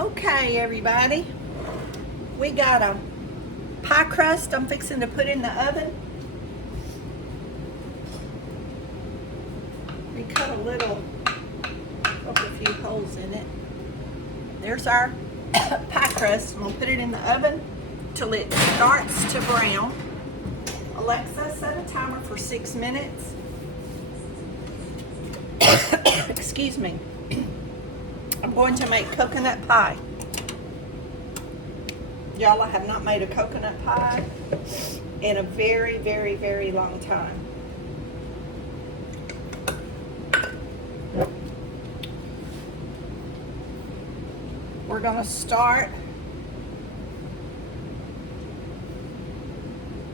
Okay, everybody, we got a pie crust I'm fixing to put in the oven. We cut a little, poke a few holes in it. There's our pie crust. I'm gonna put it in the oven till it starts to brown. Alexa, set a timer for 6 minutes. Excuse me. I'm going to make coconut pie. Y'all, I have not made a coconut pie in a very, very, very long time. We're going to start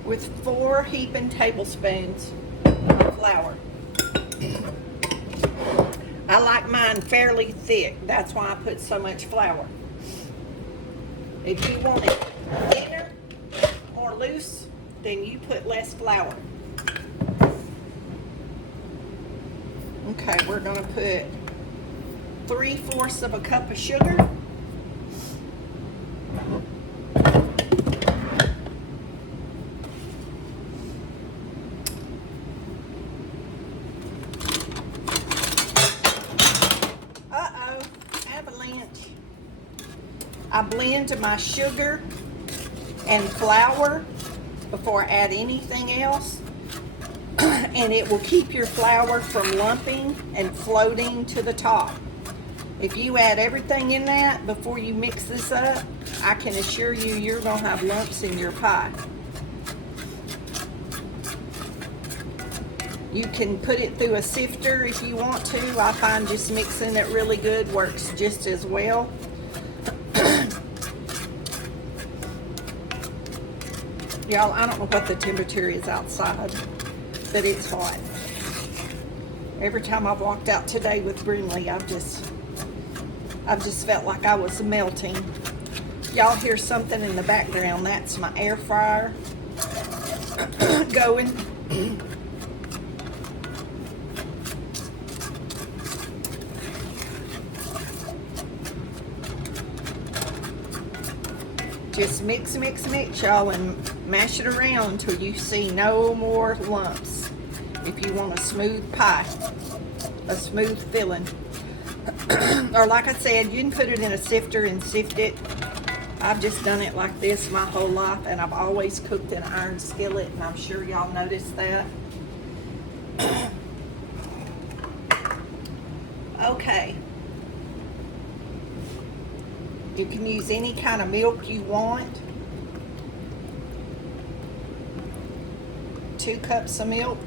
with 4 heaping tablespoons of flour. I like mine fairly thick. That's why I put so much flour. If you want it thinner or loose, then you put less flour. Okay, we're gonna put 3/4 of a cup of sugar. I blend my sugar and flour before I add anything else, and it will keep your flour from lumping and floating to the top. If you add everything in that before you mix this up, I can assure you you're gonna have lumps in your pie. You can put it through a sifter if you want to. I find just mixing it really good works just as well. Y'all, I don't know what the temperature is outside, but it's hot. Every time I've walked out today with Brinley, I've just felt like I was melting. Y'all hear something in the background. That's my air fryer going. Just mix, y'all, and mash it around until you see no more lumps. If you want a smooth pie, a smooth filling. Or like I said, you can put it in a sifter and sift it. I've just done it like this my whole life, and I've always cooked in an iron skillet, and I'm sure y'all noticed that. Okay. You can use any kind of milk you want. 2 cups of milk.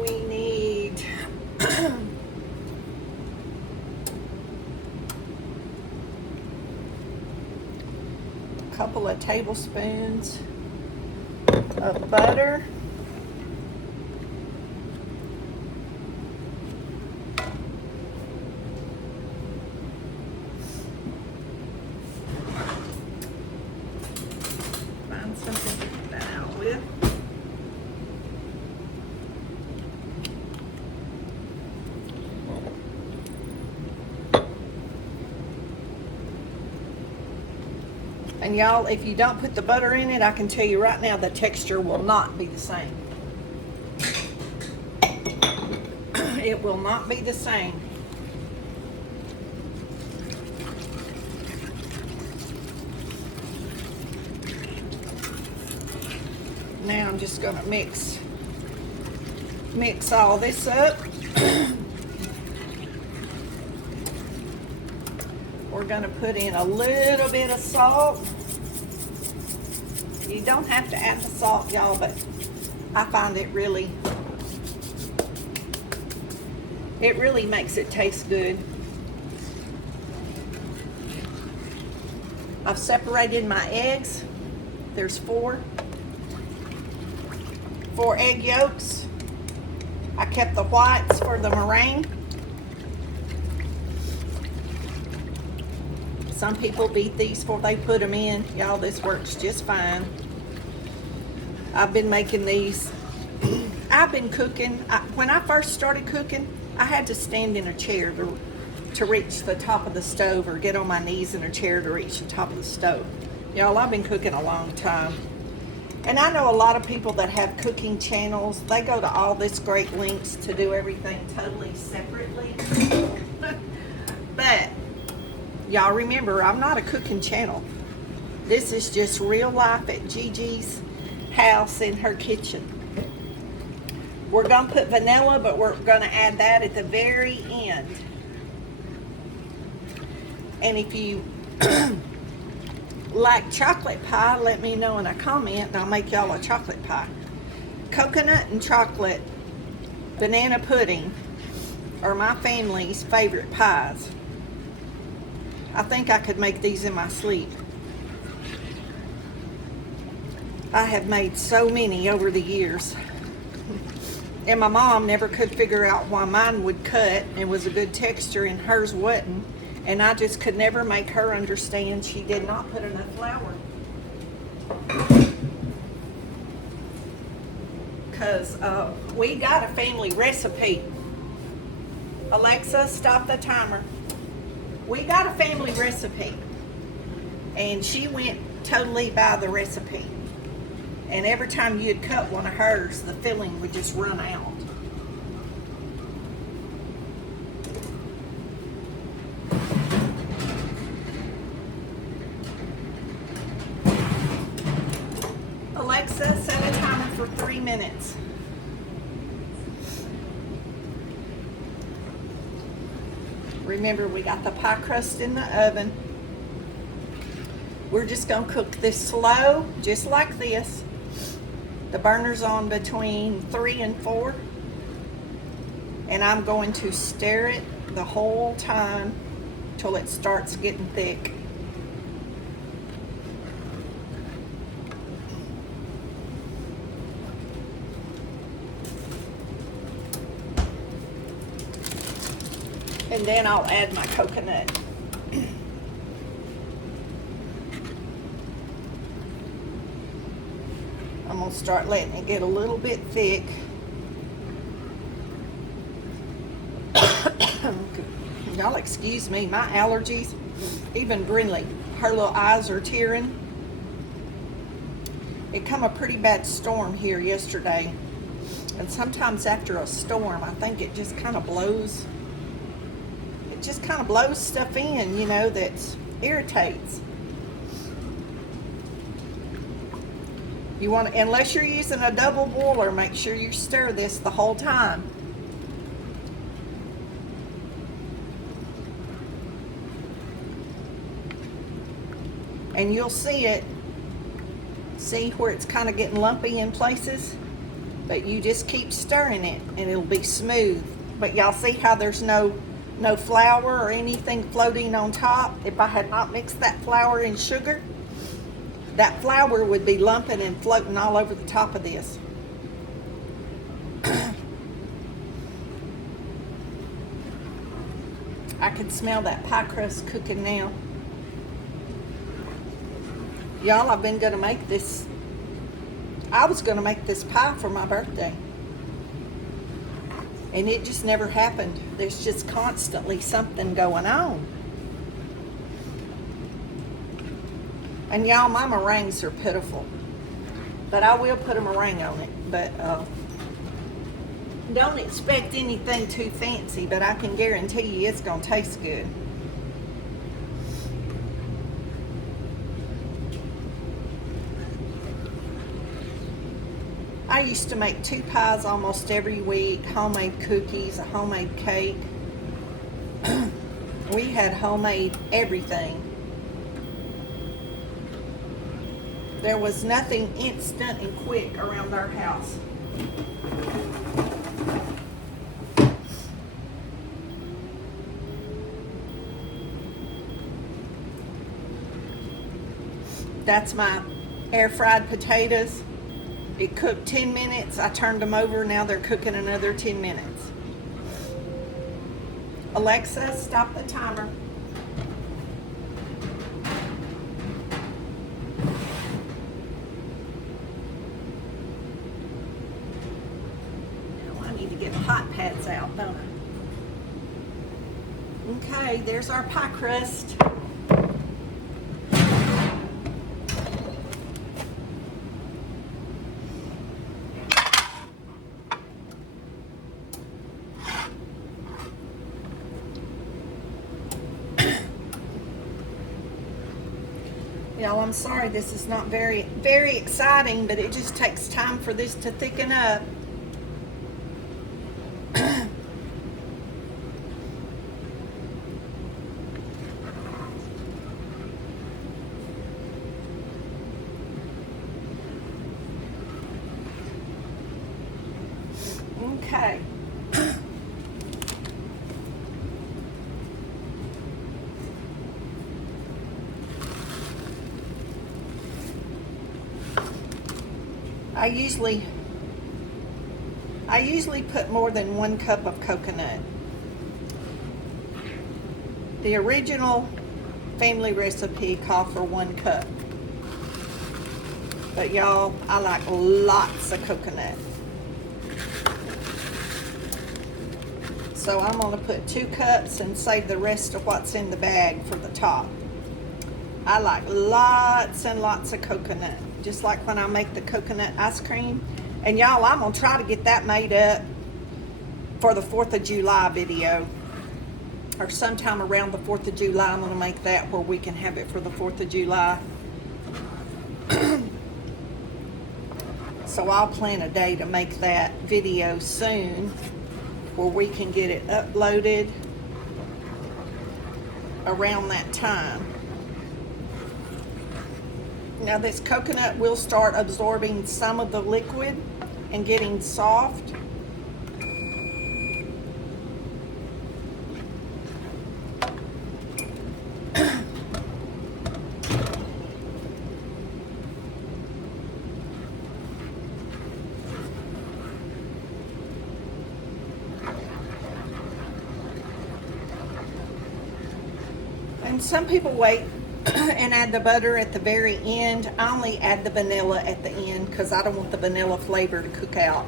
We need couple of tablespoons of butter. Find something to put that out with. And y'all, if you don't put the butter in it, I can tell you right now the texture will not be the same. It will not be the same. Now I'm just gonna mix all this up. We're gonna put in a little bit of salt. You don't have to add the salt, y'all, but I find it really makes it taste good. I've separated my eggs. There's 4 egg yolks. I kept the whites for the meringue. Some people beat these before they put them in. Y'all, this works just fine. I've been making these. I've been cooking. When I first started cooking, I had to stand in a chair to reach the top of the stove, or get on my knees in a chair to reach the top of the stove. Y'all, I've been cooking a long time. And I know a lot of people that have cooking channels, they go to all this great lengths to do everything totally separately. But y'all remember, I'm not a cooking channel. This is just real life at Gigi's house in her kitchen. We're gonna put vanilla, but we're gonna add that at the very end. And if you like chocolate pie, let me know in a comment and I'll make y'all a chocolate pie. Coconut and chocolate banana pudding are my family's favorite pies. I think I could make these in my sleep. I have made so many over the years. And my mom never could figure out why mine would cut and was a good texture and hers wasn't. And I just could never make her understand she did not put enough flour. Because we got a family recipe. Alexa, stop the timer. We got a family recipe. And she went totally by the recipe. And every time you'd cut one of hers, the filling would just run out. Alexa, set a timer for 3 minutes. Remember, we got the pie crust in the oven. We're just gonna cook this slow, just like this. The burner's on between 3 and 4. And I'm going to stir it the whole time till it starts getting thick. And then I'll add my coconut. I'm gonna start letting it get a little bit thick. Y'all excuse me, my allergies. Even Brinley, her little eyes are tearing. It come a pretty bad storm here yesterday. And sometimes after a storm, I think it just kind of blows. It just kind of blows stuff in, you know, that irritates. You want to, unless you're using a double boiler, make sure you stir this the whole time. And you'll see it, see where it's kind of getting lumpy in places, but you just keep stirring it and it'll be smooth. But y'all see how there's no flour or anything floating on top? If I had not mixed that flour and sugar, that flour would be lumping and floating all over the top of this. I can smell that pie crust cooking now. Y'all, I've been gonna make this, I was gonna make this pie for my birthday. And it just never happened. There's just constantly something going on. And y'all, my meringues are pitiful. But I will put a meringue on it. But don't expect anything too fancy, but I can guarantee you it's gonna taste good. I used to make 2 pies almost every week, homemade cookies, a homemade cake. We had homemade everything. There was nothing instant and quick around our house. That's my air fried potatoes. It cooked 10 minutes. I turned them over. Now they're cooking another 10 minutes. Alexa, stop the timer. comes out, don't I? Okay, there's our pie crust. Y'all, I'm sorry this is not very exciting, but it just takes time for this to thicken up. Okay. I usually put more than 1 cup of coconut. The original family recipe called for 1 cup. But y'all, I like lots of coconut. So I'm gonna put 2 cups and save the rest of what's in the bag for the top. I like lots and lots of coconut, just like when I make the coconut ice cream. And y'all, I'm gonna try to get that made up for the 4th of July video. Or sometime around the 4th of July, I'm gonna make that where we can have it for the 4th of July. So I'll plan a day to make that video soon where we can get it uploaded around that time. Now this coconut will start absorbing some of the liquid and getting soft. And some people wait and add the butter at the very end. I only add the vanilla at the end because I don't want the vanilla flavor to cook out.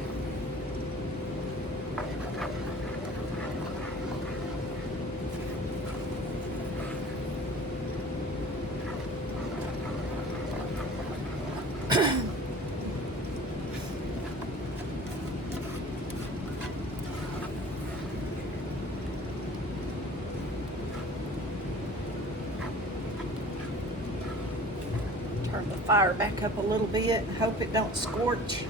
Turn the fire back up a little bit. Hope it don't scorch.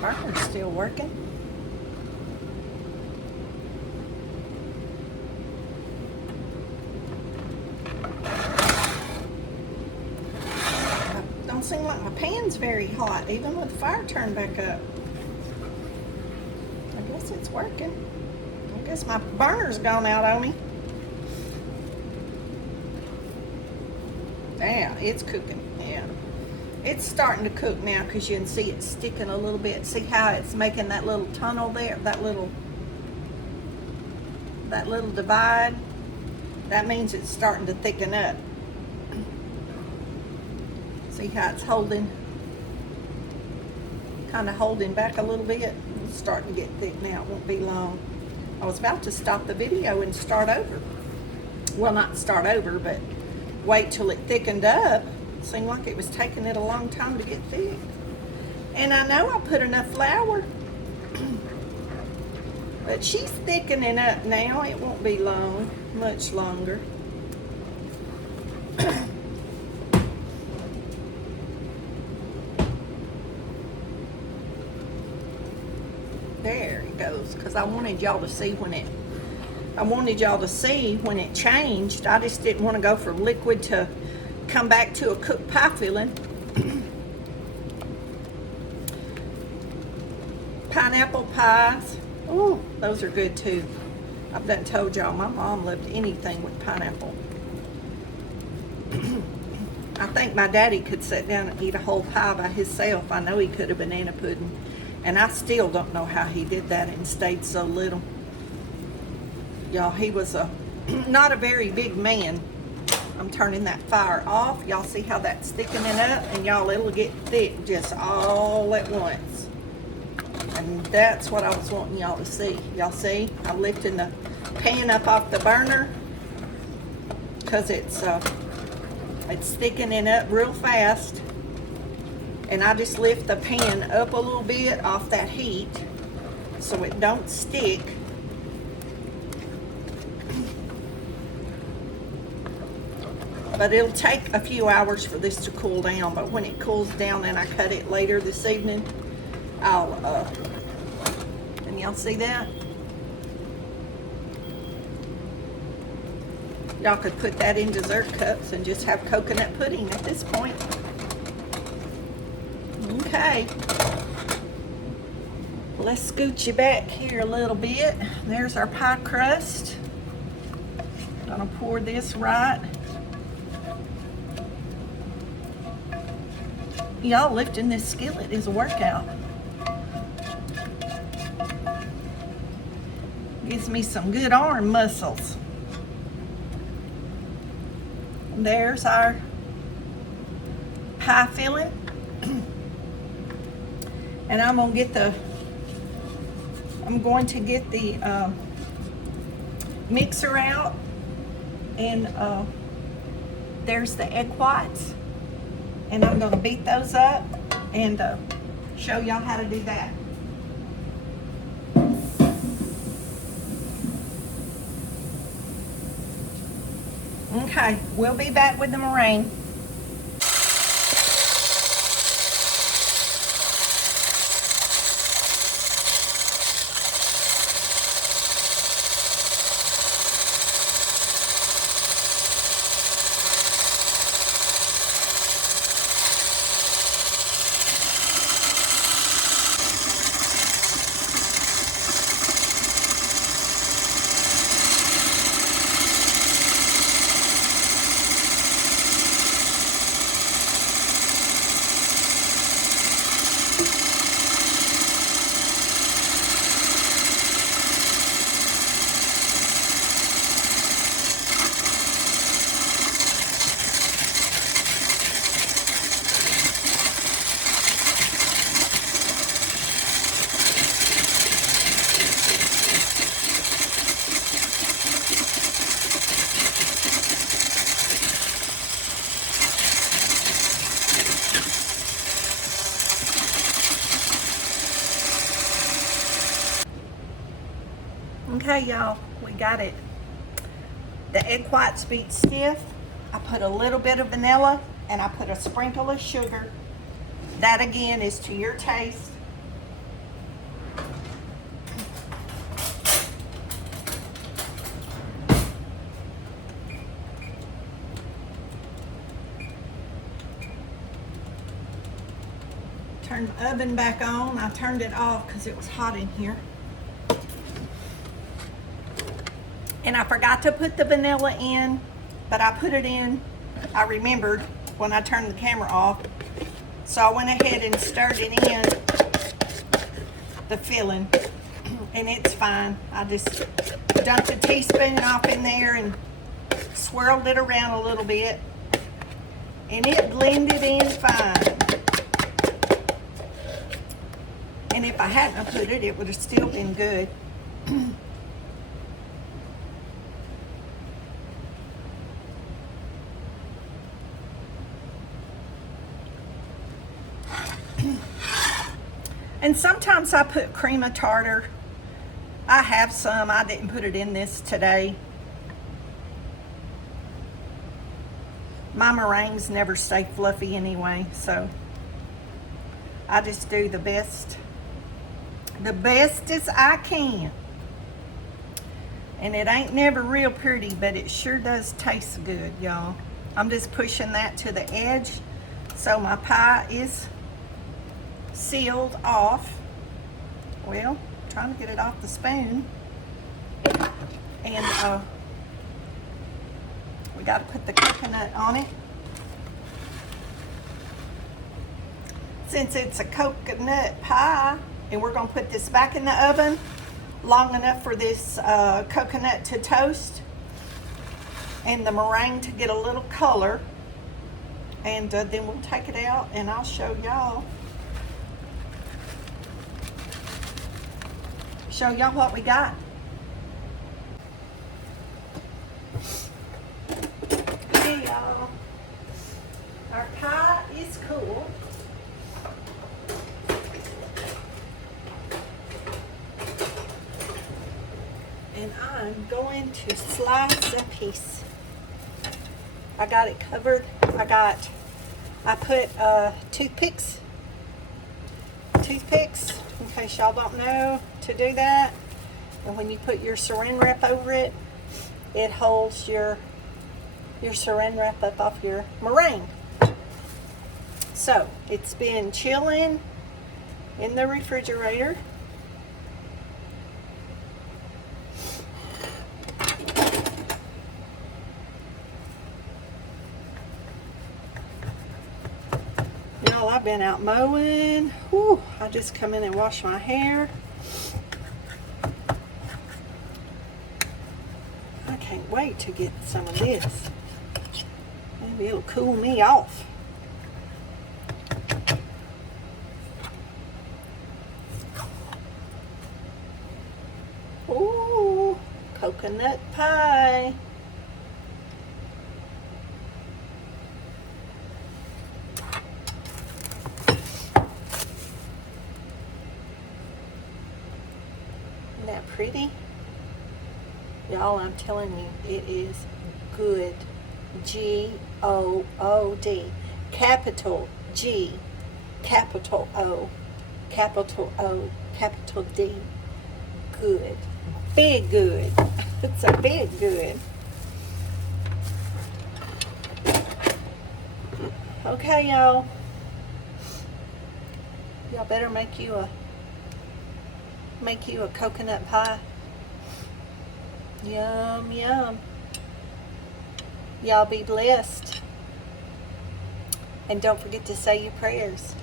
Burner's still working. Don't seem like my pan's very hot, even with the fire turned back up. I guess it's working. I guess my burner's gone out on me. Yeah, it's cooking. Yeah. It's starting to cook now because you can see it sticking a little bit. See how it's making that little tunnel there, that little divide? That means it's starting to thicken up. See how it's holding, kind of holding back a little bit? It's starting to get thick now. It won't be long. I was about to stop the video and start over. Well, not start over, but wait till it thickened up. Seemed like it was taking it a long time to get thick. And I know I put enough flour. But she's thickening up now. It won't be long, much longer. There it goes. Because I wanted y'all to see when it changed. I just didn't want to go from liquid to come back to a cooked pie filling. Pineapple pies. Oh, those are good too. I've done told y'all my mom loved anything with pineapple. I think my daddy could sit down and eat a whole pie by himself. I know he could a banana pudding. And I still don't know how he did that and stayed so little. Y'all, he was not a very big man. I'm turning that fire off. Y'all see how that's thickening up? And y'all, it'll get thick just all at once. And that's what I was wanting y'all to see. Y'all see? I'm lifting the pan up off the burner because it's thickening up real fast. And I just lift the pan up a little bit off that heat so it don't stick. But it'll take a few hours for this to cool down. But when it cools down and I cut it later this evening, I'll, can y'all see that? Y'all could put that in dessert cups and just have coconut pudding at this point. Okay. Let's scoot you back here a little bit. There's our pie crust. Gonna pour this right. Y'all, lifting this skillet is a workout. Gives me some good arm muscles. There's our pie filling. And I'm going to get the mixer out, and there's the egg whites, and I'm going to beat those up and show y'all how to do that. Okay, we'll be back with the meringue. Okay, y'all, we got it. The egg whites beat stiff. I put a little bit of vanilla and I put a sprinkle of sugar. That again is to your taste. Turn the oven back on. I turned it off because it was hot in here. And I forgot to put the vanilla in, but I put it in, I remembered when I turned the camera off. So I went ahead and stirred it in, the filling, and it's fine. I just dumped a teaspoon off in there and swirled it around a little bit, and it blended in fine. And if I hadn't put it, it would have still been good. And sometimes I put cream of tartar. I have some. I didn't put it in this today. My meringues never stay fluffy anyway, so I just do the best as I can. And it ain't never real pretty, but it sure does taste good, y'all. I'm just pushing that to the edge so my pie is sealed off. Well, trying to get it off the spoon. And we got to put the coconut on it. Since it's a coconut pie, and we're going to put this back in the oven long enough for this coconut to toast and the meringue to get a little color, and then we'll take it out and I'll show y'all what we got. Hey y'all, our pie is cool. And I'm going to slice a piece. I got it covered. I put toothpicks, in case y'all don't know to do that. And when you put your saran wrap over it, it holds your saran wrap up off your meringue. So it's been chilling in the refrigerator. Y'all, I've been out mowing. Whew, I just come in and wash my hair. I can't wait to get some of this. Maybe it'll cool me off. Ooh, coconut pie. Isn't that pretty? Y'all, I'm telling you, it is good. G-O-O-D. Capital G, capital O, capital O, capital D. Good. Big good. It's a big good. Okay, y'all. Y'all better make you a coconut pie. Yum, yum. Y'all be blessed. And don't forget to say your prayers.